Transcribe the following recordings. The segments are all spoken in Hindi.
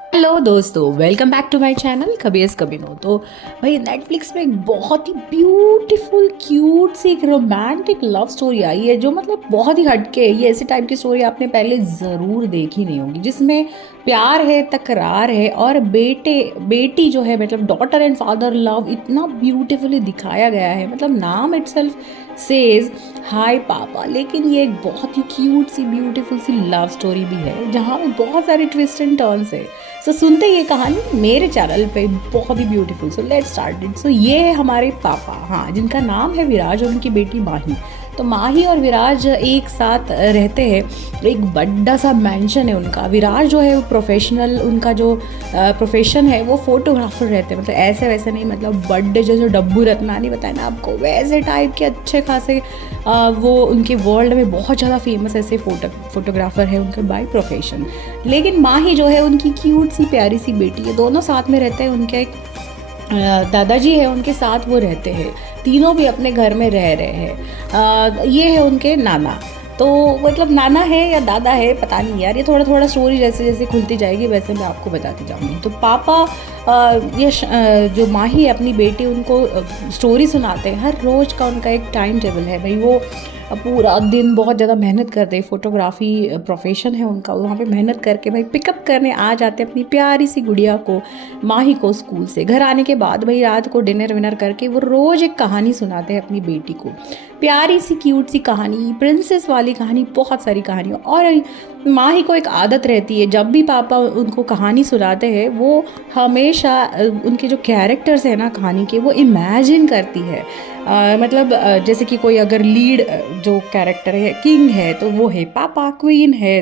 हेलो दोस्तों, welcome back to my channel कभी यस कभी नो। तो भाई नेटफ्लिक्स में एक बहुत ही ब्यूटीफुल क्यूट सी एक रोमांटिक लव स्टोरी आई है जो मतलब बहुत ही हटके है। ये ऐसे टाइप की स्टोरी आपने पहले ज़रूर देखी नहीं होगी, जिसमें प्यार है, तकरार है और बेटे बेटी जो है मतलब डॉटर एंड फादर लव इतना ब्यूटीफुली दिखाया गया है। मतलब नाम इटसेल्फ सेज हाय पापा, लेकिन ये एक बहुत ही क्यूट सी ब्यूटीफुल सी लव स्टोरी भी है जहाँ में बहुत सारे ट्विस्ट एंड टर्न्स है। सो सुनते ये कहानी मेरे चैनल पे बहुत ही beautiful. So let's start it. So ये है हमारे पापा, हाँ, जिनका नाम है विराज और उनकी बेटी माही। तो माही और विराज एक साथ रहते हैं। एक बड़ा सा मैंशन है उनका। विराज जो है वो प्रोफेशनल, उनका जो प्रोफेशन है वो फोटोग्राफर रहते हैं। मतलब ऐसे वैसे नहीं, मतलब बड़े जो डब्बू रत्नानी बताए ना आपको, वैसे टाइप के अच्छे खासे वो उनके वर्ल्ड में बहुत ज़्यादा फेमस ऐसे फोटोग्राफर है उनके बाय प्रोफेशन। लेकिन माही जो है उनकी क्यूट सी प्यारी सी बेटी है। दोनों साथ में रहते हैं। उनके एक दादाजी है, उनके साथ वो रहते हैं। तीनों भी अपने घर में रह रहे हैं। ये है उनके नाना। तो मतलब नाना है या दादा है पता नहीं यार, ये थोड़ा थोड़ा स्टोरी जैसे जैसे खुलती जाएगी वैसे मैं आपको बताती जाऊँगी। तो पापा जो माही है अपनी बेटी, उनको स्टोरी सुनाते हैं। हर रोज़ का उनका एक टाइम टेबल है भाई। वो पूरा दिन बहुत ज़्यादा मेहनत करते हैं। फोटोग्राफी प्रोफेशन है उनका। वहाँ पे मेहनत करके भाई पिकअप करने आ जाते हैं अपनी प्यारी सी गुड़िया को, माही को, स्कूल से। घर आने के बाद भाई रात को डिनर विनर करके वो रोज़ एक कहानी सुनाते हैं अपनी बेटी को। प्यारी सी क्यूट सी कहानी, प्रिंसेस वाली कहानी, बहुत सारी कहानियाँ। और माही को एक आदत रहती है, जब भी पापा उनको कहानी सुनाते हैं वो हमेशा उनके जो कैरेक्टर्स हैं ना कहानी के, वो इमेजिन करती है। मतलब जैसे कि कोई अगर लीड जो कैरेक्टर है, किंग है, तो वो है पापा, क्वीन है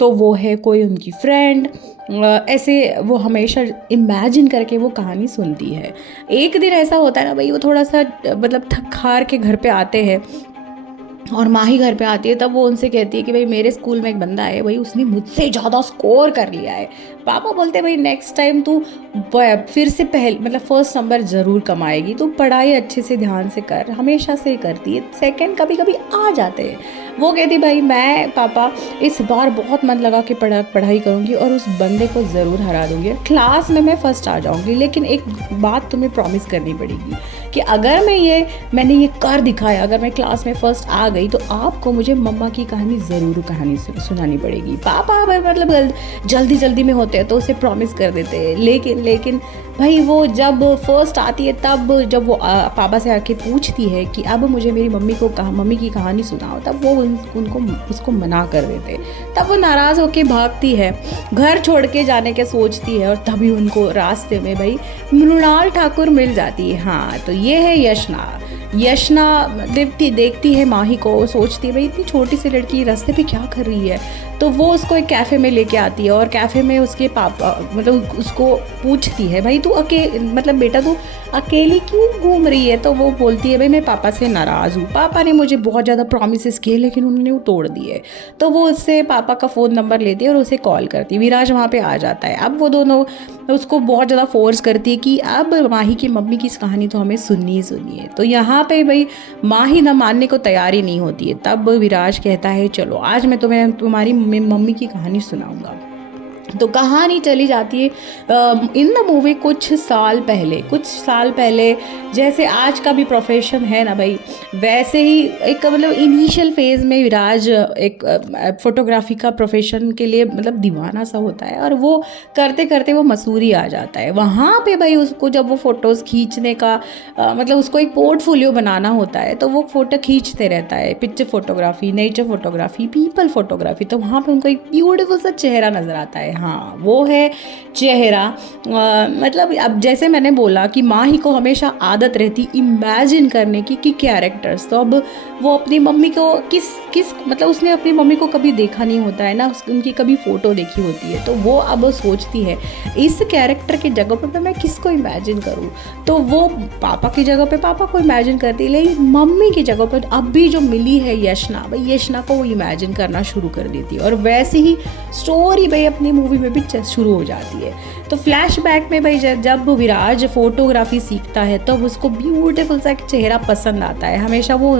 तो वो है कोई उनकी फ्रेंड। ऐसे वो हमेशा इमेजिन करके वो कहानी सुनती है। एक दिन ऐसा होता है ना भाई, वो थोड़ा सा मतलब थक हार के घर पे आते हैं और माही घर पे आती है। तब वो उनसे कहती है कि भाई मेरे स्कूल में एक बंदा है भाई, उसने मुझसे ज़्यादा स्कोर कर लिया है। पापा बोलते हैं भाई नेक्स्ट टाइम तू फिर से पहले मतलब फर्स्ट नंबर ज़रूर कमाएगी, तू पढ़ाई अच्छे से ध्यान से कर। हमेशा से ही करती है, सेकंड कभी कभी आ जाते हैं। वो कहती भाई मैं पापा इस बार बहुत मन लगा के पढ़ाई करूँगी और उस बंदे को ज़रूर हरा दूँगी, क्लास में मैं फ़र्स्ट आ जाऊँगी। लेकिन एक बात तुम्हें प्रॉमिस करनी पड़ेगी कि अगर मैंने ये कर दिखाया, अगर मैं क्लास में फ़र्स्ट आ गई तो आपको मुझे मम्मा की कहानी ज़रूर कहानी सुनानी पड़ेगी। पापा मतलब जल्दी जल्दी में होते हैं तो उसे प्रॉमिस कर देते हैं। लेकिन भाई वो जब फर्स्ट आती है, तब जब वो पापा से आके पूछती है कि अब मुझे मेरी मम्मी की कहानी सुनाओ, तब वो उनको उसको मना कर देते। तब वो नाराज़ होके भागती है, घर छोड़ के जाने के सोचती है। और तभी उनको रास्ते में भाई मृणाल ठाकुर मिल जाती है। हाँ, तो ये है यशना देखती है माही को, सोचती है भाई इतनी छोटी सी लड़की रास्ते पे क्या कर रही है। तो वो उसको एक कैफ़े में लेके आती है और कैफ़े में उसके पापा मतलब उसको पूछती है भाई तू मतलब बेटा तू अकेली क्यों घूम रही है। तो वो बोलती है भाई मैं पापा से नाराज़ हूँ, पापा ने मुझे बहुत ज़्यादा प्रॉमिसेस किए लेकिन उन्होंने वो तोड़ दिए। तो वो उससे पापा का फ़ोन नंबर लेती है और उसे कॉल करती है। विराज वहाँ पे आ जाता है। अब वो दोनों उसको बहुत ज़्यादा फोर्स करती है कि अब माही की मम्मी की इस कहानी तो हमें सुननी ही सुननी है। तो यहाँ पे भाई माही ना मानने को तैयारी नहीं होती है। तब विराज कहता है चलो आज मैं तुम्हें तुम्हारी मम्मी की कहानी सुनाऊंगा। तो कहानी चली जाती है इन द मूवी कुछ साल पहले जैसे आज का भी प्रोफेशन है ना भाई, वैसे ही एक मतलब इनिशियल फेज़ में विराज एक फोटोग्राफी का प्रोफेशन के लिए मतलब दीवाना सा होता है। और वो करते करते वो मसूरी आ जाता है। वहाँ पे भाई उसको जब वो फ़ोटोज़ खींचने का मतलब उसको एक पोर्टफोलियो बनाना होता है, तो वो फ़ोटो खींचते रहता है। Picture photography, nature photography, people photography. तो वहाँ पे उनको एक ब्यूटीफुल सा चेहरा नज़र आता है। हाँ, वो है चेहरा। मतलब अब जैसे मैंने बोला कि माही को हमेशा आदत रहती इमेजिन करने की कि कैरेक्टर्स। तो अब वो अपनी मम्मी को किस मतलब उसने अपनी मम्मी को कभी देखा नहीं होता है ना, उनकी कभी फ़ोटो देखी होती है। तो वो अब सोचती है इस कैरेक्टर की जगह पर मैं किसको इमेजिन करूँ। तो वो पापा की जगह पे पापा को इमेजिन करती है, लेकिन मम्मी की जगह पर अभी जो मिली है यशना, भाई यशना को वो इमेजिन करना शुरू कर देती है। और वैसे ही स्टोरी भाई अपनी मूवी में भी शुरू हो जाती है। तो फ्लैशबैक में भाई जब विराज फोटोग्राफी सीखता है तो उसको ब्यूटीफुल सा एक चेहरा पसंद आता है। हमेशा वो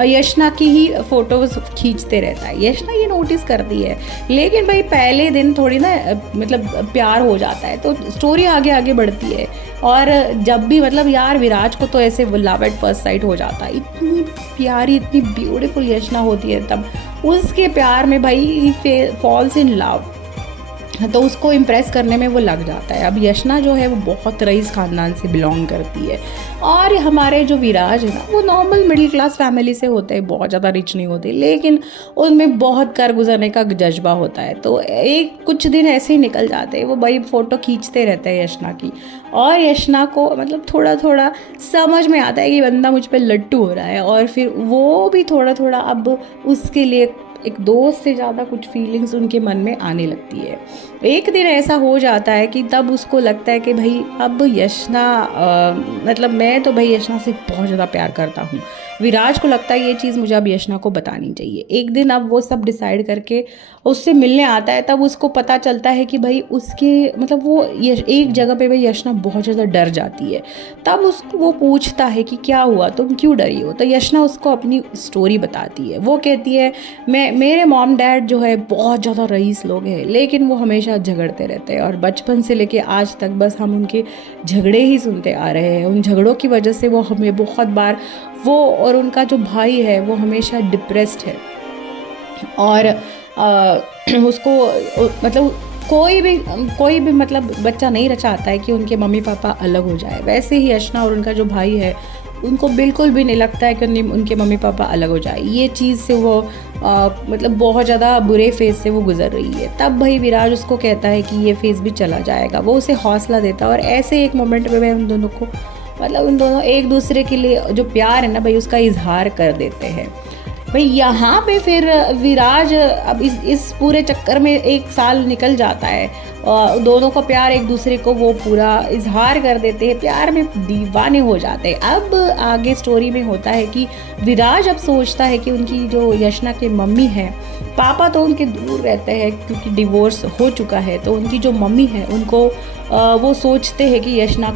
यशना की ही फ़ोटोज़ खींचते रहता है। यशना ये नोटिस करती है, लेकिन भाई पहले दिन थोड़ी ना मतलब प्यार हो जाता है, तो स्टोरी आगे आगे बढ़ती है। और जब भी मतलब यार विराज को तो ऐसे लव एट फर्स्ट साइट हो जाता है, इतनी प्यारी इतनी ब्यूटीफुल यशना होती है, तब उसके प्यार में भाई फॉल्स इन लव, तो उसको इम्प्रेस करने में वो लग जाता है। अब यशना जो है वो बहुत रईस ख़ानदान से बिलोंग करती है, और हमारे जो विराज है ना वो नॉर्मल मिडिल क्लास फैमिली से होते हैं, बहुत ज़्यादा रिच नहीं होते, लेकिन उनमें बहुत कर गुजरने का जज्बा होता है। तो एक कुछ दिन ऐसे ही निकल जाते हैं, वो भाई फ़ोटो खींचते रहते हैं यशना की, और यशना को मतलब थोड़ा थोड़ा समझ में आता है कि बंदा मुझ पर लट्टू हो रहा है, और फिर वो भी थोड़ा थोड़ा अब उसके लिए एक दोस्त से ज़्यादा कुछ फीलिंग्स उनके मन में आने लगती है। एक दिन ऐसा हो जाता है कि तब उसको लगता है कि भाई अब यशना मतलब मैं तो भाई यशना से बहुत ज़्यादा प्यार करता हूँ। विराज को लगता है ये चीज़ मुझे अब यशना को बतानी चाहिए। एक दिन अब वो सब डिसाइड करके उससे मिलने आता है, तब उसको पता चलता है कि भाई उसके मतलब वो एक जगह पे भाई यशना बहुत ज़्यादा डर जाती है। तब वो पूछता है कि क्या हुआ, तुम क्यों डरी हो? तो यशना उसको अपनी स्टोरी बताती है। वो कहती है मेरे मॉम डैड जो है बहुत ज़्यादा रईस लोग हैं, लेकिन वो हमेशा झगड़ते रहते हैं, और बचपन से लेके आज तक बस हम उनके झगड़े ही सुनते आ रहे हैं। उन झगड़ों की वजह से वो हमें बहुत बार, वो और उनका जो भाई है वो हमेशा डिप्रेस्ड है, और उसको मतलब कोई भी मतलब बच्चा नहीं चाहता है कि उनके मम्मी पापा अलग हो जाए। वैसे ही यशना और उनका जो भाई है उनको बिल्कुल भी नहीं लगता है कि उनके मम्मी पापा अलग हो जाए। ये चीज़ से वो मतलब बहुत ज़्यादा बुरे फेज़ से वो गुजर रही है। तब भाई विराज उसको कहता है कि ये फेज़ भी चला जाएगा, वो उसे हौसला देता है, और ऐसे एक मोमेंट में भाई उन दोनों को मतलब उन दोनों एक दूसरे के लिए जो प्यार है ना भाई उसका इजहार कर देते हैं। भाई यहाँ पे फिर विराज अब इस पूरे चक्कर में एक साल निकल जाता है, और दोनों का प्यार एक दूसरे को वो पूरा इजहार कर देते हैं, प्यार में दीवाने हो जाते हैं। अब आगे स्टोरी में होता है कि विराज अब सोचता है कि उनकी जो यशना के मम्मी है, पापा तो उनके दूर रहते हैं क्योंकि डिवोर्स हो चुका है, तो उनकी जो मम्मी है उनको वो सोचते हैं कि यशना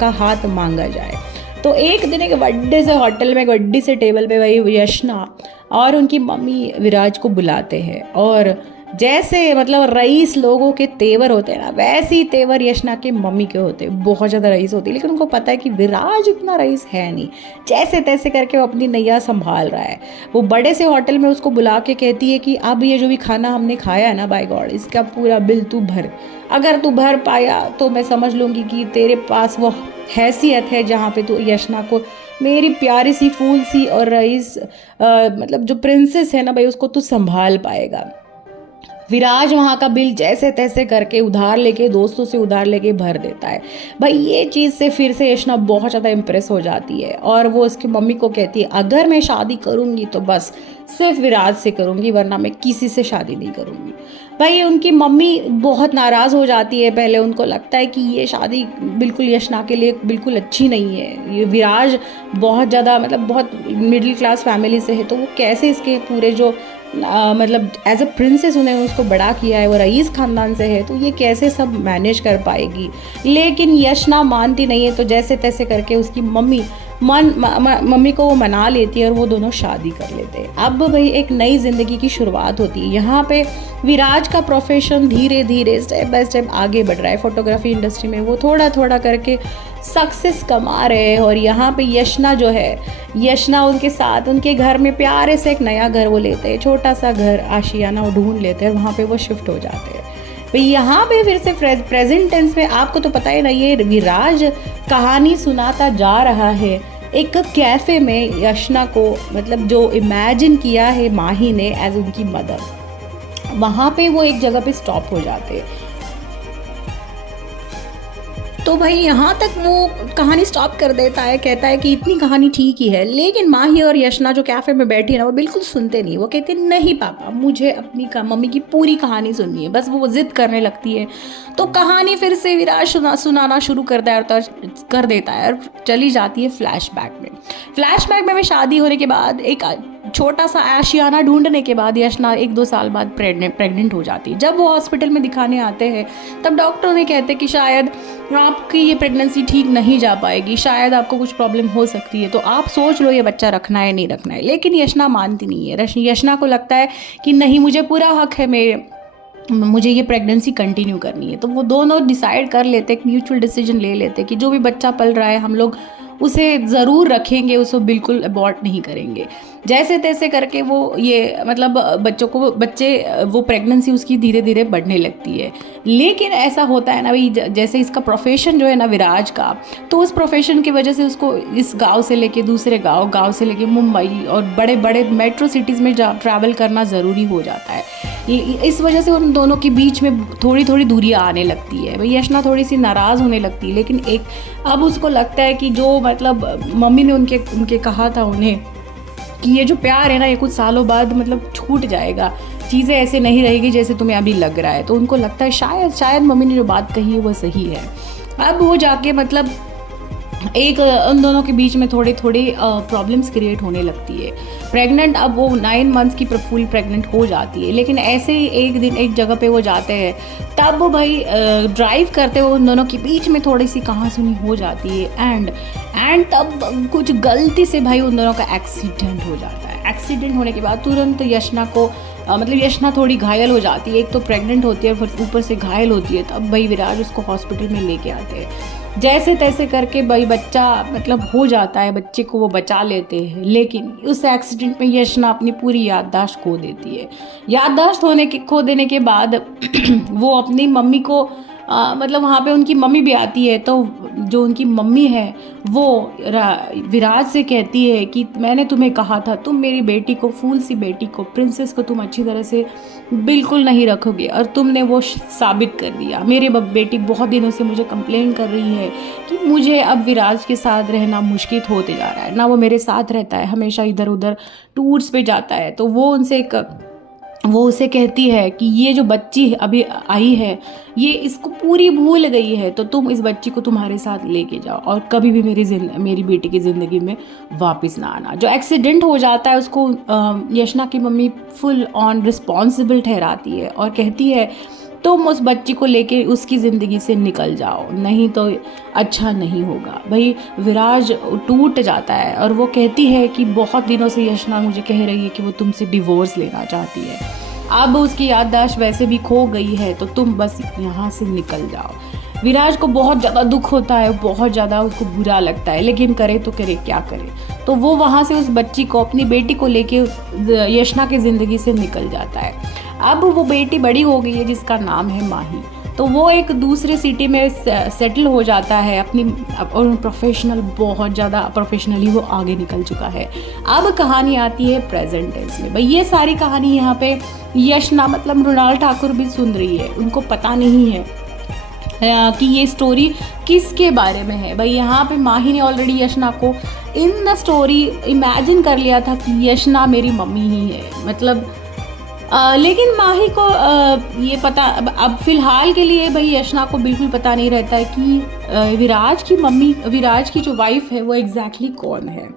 का हाथ मांगा जाए। तो एक दिन एक बड़े से होटल में एक बड़ी से टेबल पे वही यशना और उनकी मम्मी विराज को बुलाते हैं, और जैसे मतलब रईस लोगों के तेवर होते हैं ना, वैसे ही तेवर यशना के मम्मी के होते हैं, बहुत ज़्यादा रईस होती है। लेकिन उनको पता है कि विराज इतना रईस है नहीं, जैसे तैसे करके वो अपनी नैया संभाल रहा है। वो बड़े से होटल में उसको बुला के कहती है कि अब ये जो भी खाना हमने खाया है ना, बाय गॉड इसका पूरा बिल तू भर। अगर तू भर पाया तो मैं समझ लूँगी कि तेरे पास वो हैसियत है जहाँ पे तू यशना को, मेरी प्यारी सी फूल सी और रईस मतलब जो प्रिंसेस है ना भाई, उसको तू संभाल पाएगा। विराज वहाँ का बिल जैसे तैसे करके उधार लेके, दोस्तों से उधार लेके भर देता है। भाई ये चीज़ से फिर से यशना बहुत ज़्यादा इम्प्रेस हो जाती है, और वो उसकी मम्मी को कहती है अगर मैं शादी करूँगी तो बस सिर्फ विराज से करूँगी, वरना मैं किसी से शादी नहीं करूँगी। भाई उनकी मम्मी बहुत नाराज़ हो जाती है। पहले उनको लगता है कि ये शादी बिल्कुल यशना के लिए बिल्कुल अच्छी नहीं है, ये विराज बहुत ज़्यादा मतलब बहुत मिडिल क्लास फैमिली से है, तो वो कैसे इसके पूरे जो मतलब एज अ प्रिंसेस उन्हें उसको बड़ा किया है, वो रईस ख़ानदान से है, तो ये कैसे सब मैनेज कर पाएगी। लेकिन यशना मानती नहीं है, तो जैसे तैसे करके उसकी मम्मी को वो मना लेती है, और वो दोनों शादी कर लेते हैं। अब भाई एक नई ज़िंदगी की शुरुआत होती है। यहाँ पे विराज का प्रोफेशन धीरे धीरे स्टेप बाय स्टेप आगे बढ़ रहा है। फोटोग्राफी इंडस्ट्री में वो थोड़ा थोड़ा करके सक्सेस कमा रहे हैं, और यहाँ पे यशना जो है, यशना उनके साथ उनके घर में प्यारे से एक नया घर वो लेते हैं, छोटा सा घर आशियाना वो ढूंढ लेते हैं, वहाँ पे वो शिफ्ट हो जाते हैं। भाई यहाँ पे फिर से प्रेजेंट टेंस में आपको तो पता ही ना, ये विराज कहानी सुनाता जा रहा है एक कैफ़े में यशना को, मतलब जो इमेजिन किया है माही ने एज उनकी मदर, वहाँ पे वो एक जगह पे स्टॉप हो जाते हैं। तो भाई यहाँ तक वो कहानी स्टॉप कर देता है, कहता है कि इतनी कहानी ठीक ही है। लेकिन माही और यशना जो कैफ़े में बैठी है ना, वो बिल्कुल सुनते नहीं। वो कहते नहीं पापा, मुझे अपनी मम्मी की पूरी कहानी सुननी है। बस वो ज़िद करने लगती है, तो कहानी फिर से विराज सुनाना शुरू करता है और चली जाती है फ्लैशबैक में। फ्लैशबैक में शादी होने के बाद एक छोटा सा आशियाना ढूंढने के बाद यशना 1-2 साल बाद प्रेग्नेंट हो जाती है। जब वो हॉस्पिटल में दिखाने आते हैं तब डॉक्टर ने कहते कि शायद आपकी ये प्रेगनेंसी ठीक नहीं जा पाएगी, शायद आपको कुछ प्रॉब्लम हो सकती है, तो आप सोच लो ये बच्चा रखना है नहीं रखना है। लेकिन यशना मानती नहीं है। यशना को लगता है कि नहीं, मुझे पूरा हक है, मुझे ये प्रेगनेंसी कंटिन्यू करनी है। तो वो दोनों डिसाइड कर लेते, एक म्यूचुअल डिसीजन ले लेते कि जो भी बच्चा पल रहा है हम लोग उसे ज़रूर रखेंगे, उसको बिल्कुल अबॉर्ट नहीं करेंगे। जैसे तैसे करके वो ये मतलब वो प्रेगनेंसी उसकी धीरे धीरे बढ़ने लगती है। लेकिन ऐसा होता है ना भाई, जैसे इसका प्रोफेशन जो है ना विराज का, तो उस प्रोफेशन की वजह से उसको इस गांव से लेके दूसरे गांव से लेके मुंबई और बड़े बड़े मेट्रो सिटीज़ में ट्रैवल करना ज़रूरी हो जाता है। इस वजह से उन दोनों के बीच में थोड़ी थोड़ी दूरियां आने लगती है। भाई यशना थोड़ी सी नाराज़ होने लगती है, लेकिन अब उसको लगता है कि जो मतलब मम्मी ने उनके कहा था उन्हें कि ये जो प्यार है ना ये कुछ सालों बाद मतलब छूट जाएगा, चीज़ें ऐसे नहीं रहेगी जैसे तुम्हें अभी लग रहा है। तो उनको लगता है शायद मम्मी ने जो बात कही है वो सही है। अब वो जाके मतलब उन दोनों के बीच में थोड़ी प्रॉब्लम्स क्रिएट होने लगती है। प्रेग्नेंट अब वो 9 मंथ्स की फुल प्रेग्नेंट हो जाती है। लेकिन ऐसे ही एक दिन एक जगह पे वो जाते हैं, तब वो भाई ड्राइव करते हुए उन दोनों के बीच में थोड़ी सी कहासुनी हो जाती है एंड तब कुछ गलती से भाई उन दोनों का एक्सीडेंट हो जाता है। एक्सीडेंट होने के बाद तुरंत यशना को यशना थोड़ी घायल हो जाती है। एक तो प्रेग्नेंट होती है और ऊपर से घायल होती है। तब भाई विराज उसको हॉस्पिटल में लेके आते हैं। जैसे तैसे करके भाई बच्चा मतलब हो जाता है, बच्चे को वो बचा लेते हैं। लेकिन उस एक्सीडेंट में यशना अपनी पूरी याददाश्त खो देती है। याददाश्त खो देने के बाद वो अपनी मम्मी को मतलब वहाँ पे उनकी मम्मी भी आती है। तो जो उनकी मम्मी है वो विराज से कहती है कि मैंने तुम्हें कहा था, तुम मेरी बेटी को, फूल सी बेटी को, प्रिंसेस को तुम अच्छी तरह से बिल्कुल नहीं रखोगे और तुमने वो साबित कर दिया। मेरी बेटी बहुत दिनों से मुझे कंप्लेन कर रही है कि मुझे अब विराज के साथ रहना मुश्किल होते जा रहा है ना, वो मेरे साथ रहता है, हमेशा इधर उधर टूर्स पे जाता है। तो वो उसे कहती है कि ये जो बच्ची अभी आई है ये इसको पूरी भूल गई है, तो तुम इस बच्ची को तुम्हारे साथ लेके जाओ और कभी भी मेरी बेटी की ज़िंदगी में वापस ना आना। जो एक्सीडेंट हो जाता है उसको यशना की मम्मी फुल ऑन रिस्पॉन्सिबल ठहराती है और कहती है तुम उस बच्ची को लेके उसकी ज़िंदगी से निकल जाओ, नहीं तो अच्छा नहीं होगा। भाई विराज टूट जाता है और वो कहती है कि बहुत दिनों से यशना मुझे कह रही है कि वो तुमसे डिवोर्स लेना चाहती है। अब उसकी याददाश्त वैसे भी खो गई है, तो तुम बस यहाँ से निकल जाओ। विराज को बहुत ज़्यादा दुख होता है, बहुत ज़्यादा उसको बुरा लगता है, लेकिन करे तो करे क्या करे। तो वो वहाँ से उस बच्ची को, अपनी बेटी को लेके यशना की ज़िंदगी से निकल जाता है। अब वो बेटी बड़ी हो गई है जिसका नाम है माही। तो वो एक दूसरे सिटी में सेटल हो जाता है अपनी, और बहुत ज़्यादा प्रोफेशनली वो आगे निकल चुका है। अब कहानी आती है प्रेजेंट टेंस में। भाई ये सारी कहानी यहाँ पे यशना मतलब मृणाल ठाकुर भी सुन रही है, उनको पता नहीं है कि ये स्टोरी किसके बारे में है। भाई यहाँ पे माही ने ऑलरेडी यशना को इन द स्टोरी इमेजिन कर लिया था कि यशना मेरी मम्मी ही है, मतलब लेकिन माही को ये पता अब फिलहाल के लिए भाई यशना को बिल्कुल पता नहीं रहता है कि विराज की जो वाइफ है वो एग्जैक्टली कौन है।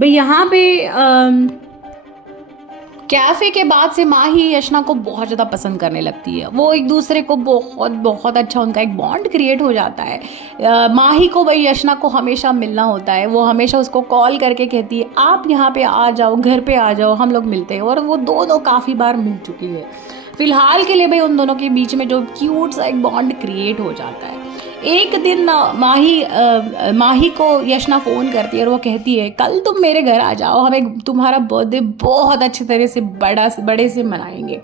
भाई यहाँ पे कैफ़े के बाद से माही यशना को बहुत ज़्यादा पसंद करने लगती है। वो एक दूसरे को बहुत अच्छा उनका एक बॉन्ड क्रिएट हो जाता है। माही को भाई यशना को हमेशा मिलना होता है, वो हमेशा उसको कॉल करके कहती है आप यहाँ पे आ जाओ, घर पे आ जाओ, हम लोग मिलते हैं। और वो दोनों काफ़ी बार मिल चुकी है। फिलहाल के लिए भाई उन दोनों के बीच में जो क्यूट सा एक बॉन्ड क्रिएट हो जाता है। एक दिन माही को यशना फ़ोन करती है और वो कहती है कल तुम मेरे घर आ जाओ, हमें तुम्हारा बर्थडे बहुत अच्छी तरह से बड़े से मनाएंगे।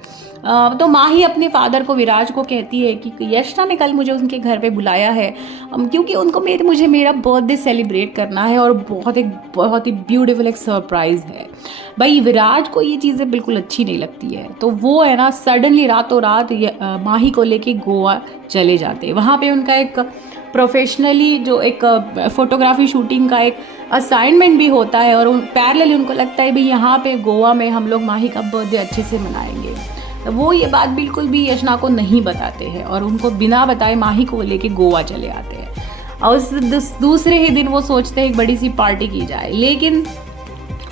तो माही अपने फादर को, विराज को कहती है कि यशना ने कल मुझे उनके घर पे बुलाया है क्योंकि उनको मुझे मेरा बर्थडे सेलिब्रेट करना है और बहुत ही ब्यूटीफुल एक सरप्राइज़ है। भाई विराज को ये चीज़ें बिल्कुल अच्छी नहीं लगती है, तो वो है ना सडनली रातों रात माही को लेके गोवा चले जाते हैं। वहाँ पे उनका एक प्रोफेशनली जो एक फ़ोटोग्राफी शूटिंग का एक असाइनमेंट भी होता है और पैरेलली उनको लगता है भाई यहाँ पे गोवा में हम लोग माही का बर्थडे अच्छे से मनाएंगे। तो वो ये बात बिल्कुल भी यशना को नहीं बताते हैं और उनको बिना बताए माही को लेके गोवा चले आते हैं। और उस दूसरे ही दिन वो सोचते हैं एक बड़ी सी पार्टी की जाए, लेकिन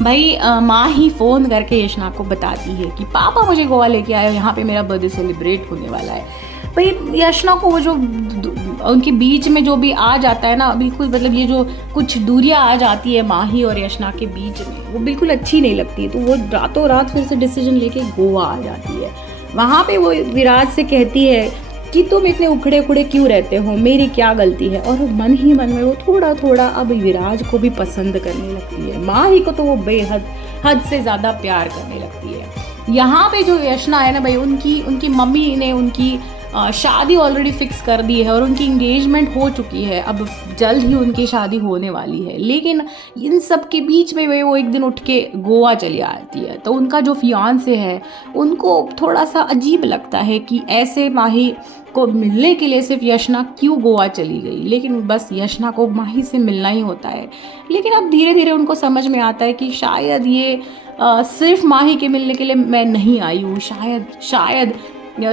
भाई माँ ही फ़ोन करके यशना को बताती है कि पापा मुझे गोवा लेके आए, यहाँ पे मेरा बर्थडे सेलिब्रेट होने वाला है। भाई यशना को वो जो उनके बीच में जो भी आ जाता है ना, बिल्कुल मतलब ये जो कुछ दूरियां आ जाती है माही और यशना के बीच में, वो बिल्कुल अच्छी नहीं लगती। तो वो रातों रात फिर से डिसीजन लेके गोवा आ जाती है। वहाँ पे वो विराज से कहती है कि तुम इतने उखड़े उखड़े क्यों रहते हो, मेरी क्या गलती है। और मन ही मन में वो थोड़ा थोड़ा अब विराज को भी पसंद करने लगती है। माही को तो वो बेहद हद से ज़्यादा प्यार करने लगती है। यहाँ पे जो यशना है ना भाई, उनकी उनकी मम्मी ने उनकी शादी ऑलरेडी फिक्स कर दी है और उनकी इंगेजमेंट हो चुकी है। अब जल्द ही उनकी शादी होने वाली है। लेकिन इन सब के बीच में वो एक दिन उठ के गोवा चली आती है। तो उनका जो फियांसे है उनको थोड़ा सा अजीब लगता है कि ऐसे माही को मिलने के लिए सिर्फ यशना क्यों गोवा चली गई। लेकिन बस यशना को माही से मिलना ही होता है। लेकिन अब धीरे धीरे उनको समझ में आता है कि शायद ये सिर्फ माही के मिलने के लिए मैं नहीं आई हूँ। शायद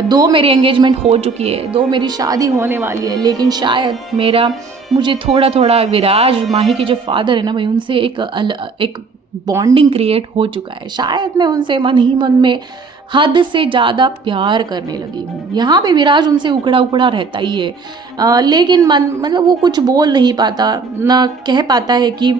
दो मेरी एंगेजमेंट हो चुकी है, दो मेरी शादी होने वाली है। लेकिन शायद मुझे थोड़ा थोड़ा विराज माही के जो फादर है ना भाई, उनसे एक बॉन्डिंग क्रिएट हो चुका है। शायद मैं उनसे मन ही मन में हद से ज़्यादा प्यार करने लगी हूँ। यहाँ पे विराज उनसे उखड़ा उखड़ा रहता ही है। लेकिन मतलब वो कुछ बोल नहीं पाता, ना कह पाता है कि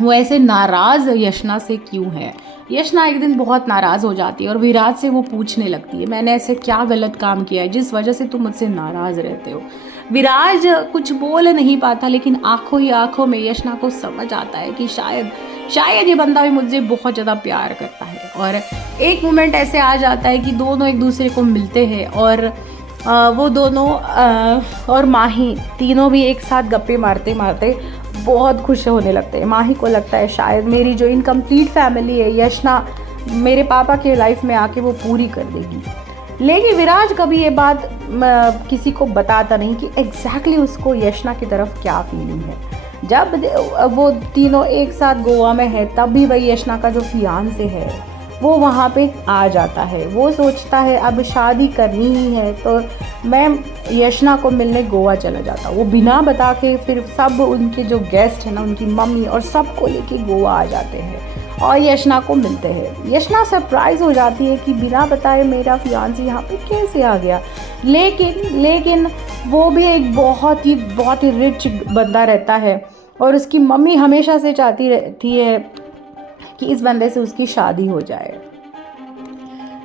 वो ऐसे नाराज़ यशना से क्यों है। यशना एक दिन बहुत नाराज़ हो जाती है और विराज से वो पूछने लगती है, मैंने ऐसे क्या गलत काम किया है जिस वजह से तुम मुझसे नाराज़ रहते हो। विराज कुछ बोल नहीं पाता, लेकिन आंखों ही आंखों में यशना को समझ आता है कि शायद ये बंदा भी मुझसे बहुत ज़्यादा प्यार करता है। और एक मोमेंट ऐसे आ जाता है कि दोनों एक दूसरे को मिलते हैं और वो दोनों और माही तीनों भी एक साथ गप्पे मारते मारते बहुत खुश होने लगते हैं। माही को लगता है शायद मेरी जो इनकम्प्लीट फैमिली है यशना मेरे पापा के लाइफ में आके वो पूरी कर देगी। लेकिन विराज कभी ये बात किसी को बताता नहीं कि एग्जैक्टली उसको यशना की तरफ क्या फीलिंग है। जब वो तीनों एक साथ गोवा में है तब भी वही यशना का जो फियांसे है वो वहाँ पे आ जाता है। वो सोचता है अब शादी करनी ही है तो मैं यशना को मिलने गोवा चला जाता। वो बिना बता के फिर सब उनके जो गेस्ट हैं ना, उनकी मम्मी और सबको लेके गोवा आ जाते हैं और यशना को मिलते हैं। यशना सरप्राइज़ हो जाती है कि बिना बताए मेरा फियांसी यहाँ पे कैसे आ गया। लेकिन वो भी एक बहुत ही रिच बंदा रहता है और उसकी मम्मी हमेशा से चाहती रहती है कि इस बंदे से उसकी शादी हो जाए।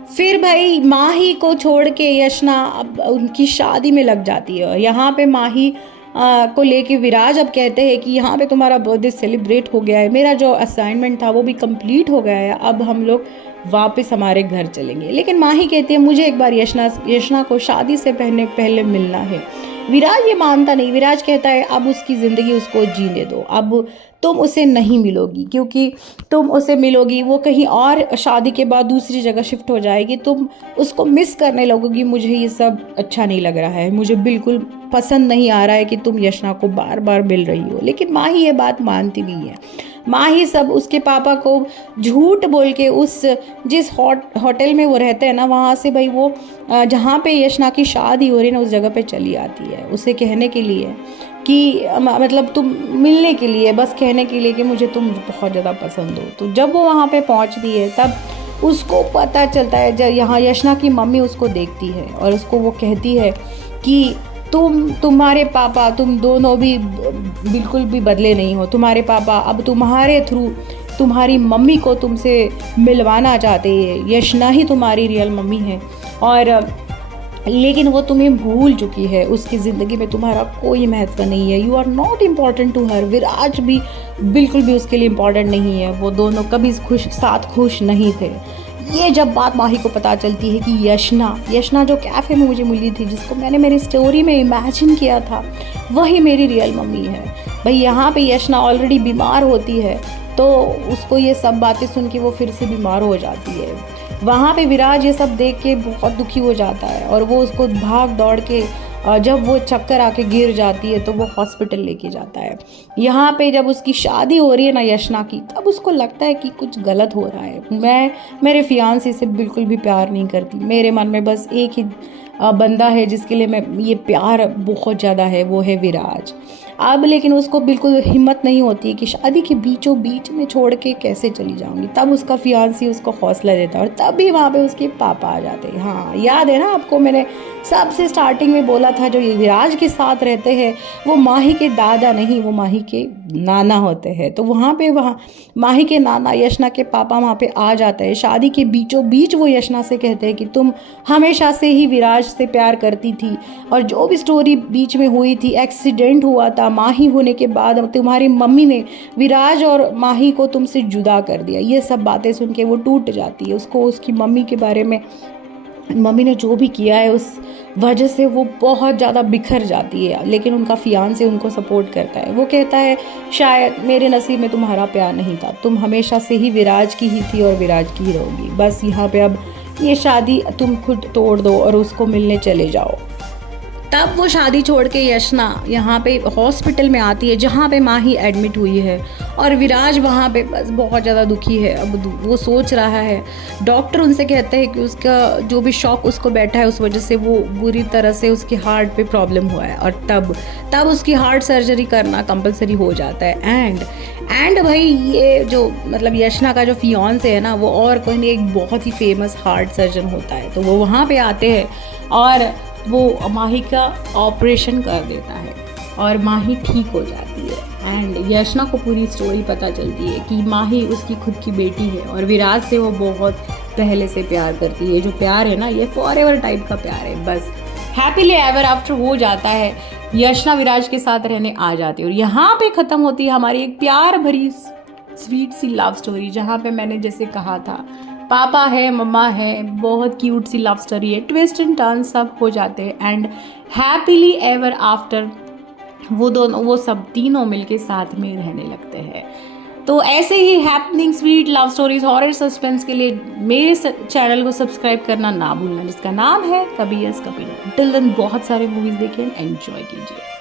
फिर भाई माही को छोड़ के यशना अब उनकी शादी में लग जाती है। और यहाँ पे माही को लेके विराज अब कहते हैं कि यहाँ पे तुम्हारा बर्थडे सेलिब्रेट हो गया है, मेरा जो असाइनमेंट था वो भी कंप्लीट हो गया है, अब हम लोग वापस हमारे घर चलेंगे। लेकिन माही कहती है मुझे एक बार यशना को शादी से पहले मिलना है। विराज ये मानता नहीं। विराज कहता है अब उसकी ज़िंदगी उसको जीने दो, अब तुम उसे नहीं मिलोगी, क्योंकि तुम उसे मिलोगी वो कहीं और शादी के बाद दूसरी जगह शिफ्ट हो जाएगी, तुम उसको मिस करने लगोगी। मुझे ये सब अच्छा नहीं लग रहा है, मुझे बिल्कुल पसंद नहीं आ रहा है कि तुम यशना को बार बार मिल रही हो। लेकिन माही ये बात मानती नहीं है। माही सब उसके पापा को झूठ बोल के जिस होटल में वो रहते हैं ना, वहाँ से भाई वो जहाँ पे यशना की शादी हो रही है ना, उस जगह पे चली आती है उसे कहने के लिए कि मतलब तुम मिलने के लिए, बस कहने के लिए कि मुझे तुम बहुत ज़्यादा पसंद हो। तो जब वो वहाँ पे पहुँचती है तब उसको पता चलता है, जब यहाँ यशना की मम्मी उसको देखती है और उसको वो कहती है कि तुम्हारे पापा, तुम दोनों भी बिल्कुल भी बदले नहीं हो। तुम्हारे पापा अब तुम्हारे थ्रू तुम्हारी मम्मी को तुमसे मिलवाना चाहते हैं। यशना ही तुम्हारी रियल मम्मी है और लेकिन वो तुम्हें भूल चुकी है, उसकी ज़िंदगी में तुम्हारा कोई महत्व नहीं है। You are not important to her. Viraj भी बिल्कुल भी उसके लिए इम्पॉर्टेंट नहीं है। वो दोनों कभी साथ खुश नहीं थे। ये जब बात माही को पता चलती है कि यशना जो कैफ़े में मुझे मिली थी, जिसको मैंने मेरी स्टोरी में इमेजिन किया था, वही मेरी रियल मम्मी है। भाई यहाँ पे यशना ऑलरेडी बीमार होती है तो उसको ये सब बातें सुन के वो फिर से बीमार हो जाती है। वहाँ पे विराज ये सब देख के बहुत दुखी हो जाता है और वो उसको भाग दौड़ के जब वो चक्कर आके गिर जाती है तो वो हॉस्पिटल लेके जाता है। यहाँ पे जब उसकी शादी हो रही है ना यशना की, तब उसको लगता है कि कुछ गलत हो रहा है। मैं मेरे फियांसे से बिल्कुल भी प्यार नहीं करती। मेरे मन में बस एक ही बंदा है जिसके लिए मैं ये प्यार बहुत ज़्यादा है, वो है विराज। अब लेकिन उसको बिल्कुल हिम्मत नहीं होती कि शादी के बीचों बीच में छोड़ के कैसे चली जाऊंगी। तब उसका फियांसी उसको हौसला देता है और तभी वहाँ पे उसके पापा आ जाते हैं। हाँ, याद है ना आपको, मैंने सबसे स्टार्टिंग में बोला था जो ये विराज के साथ रहते हैं वो माही के दादा नहीं, वो माही के नाना होते हैं। तो वहाँ माही के नाना यशना के पापा वहाँ पे आ जाते हैं। शादी के बीचों बीच वो यशना से कहते हैं कि तुम हमेशा से ही विराज से प्यार करती थी और जो भी स्टोरी बीच में हुई थी, एक्सीडेंट हुआ था माही होने के बाद, तुम्हारी मम्मी ने विराज और माही को तुमसे जुदा कर दिया। ये सब बातें सुन के वो टूट जाती है। उसको उसकी मम्मी के बारे में, मम्मी ने जो भी किया है उस वजह से वो बहुत ज़्यादा बिखर जाती है। लेकिन उनका फियांसे उनको सपोर्ट करता है। वो कहता है शायद मेरे नसीब में तुम्हारा प्यार नहीं था, तुम हमेशा से ही विराज की ही थी और विराज की ही रहोगी। बस यहाँ पे अब ये शादी तुम खुद तोड़ दो और उसको मिलने चले जाओ। तब वो शादी छोड़ के यशना यहाँ पे हॉस्पिटल में आती है जहाँ पे माही एडमिट हुई है और विराज वहाँ पे बस बहुत ज़्यादा दुखी है। अब वो सोच रहा है, डॉक्टर उनसे कहते हैं कि उसका जो भी शॉक उसको बैठा है उस वजह से वो बुरी तरह से उसके हार्ट पे प्रॉब्लम हुआ है और तब उसकी हार्ट सर्जरी करना कंपलसरी हो जाता है। एंड भाई ये जो मतलब यशना का जो फियांसे है ना, वो और कोई नहीं, एक बहुत ही फेमस हार्ट सर्जन होता है। तो वो वहाँ पे आते हैं और वो माही का ऑपरेशन कर देता है और माही ठीक हो जाती है। एंड यशना को पूरी स्टोरी पता चलती है कि माही उसकी खुद की बेटी है और विराज से वो बहुत पहले से प्यार करती है। जो प्यार है ना, ये फॉरएवर टाइप का प्यार है। बस हैप्पीली एवर आफ्टर हो जाता है, यशना विराज के साथ रहने आ जाती है और यहाँ पे ख़त्म होती है हमारी एक प्यार भरी स्वीट सी लव स्टोरी, जहाँ पे मैंने जैसे कहा था पापा है मम्मा है, बहुत क्यूट सी लव स्टोरी है, ट्विस्ट एंड टर्न सब हो जाते हैं एंड हैप्पीली एवर आफ्टर वो सब तीनों मिलके साथ में रहने लगते हैं। तो ऐसे ही happening sweet love stories horror suspense के लिए मेरे चैनल को सब्सक्राइब करना ना भूलना, जिसका नाम है कभी यस कभी नो। टिल देन बहुत सारे मूवीज देखें, एंजॉय कीजिए।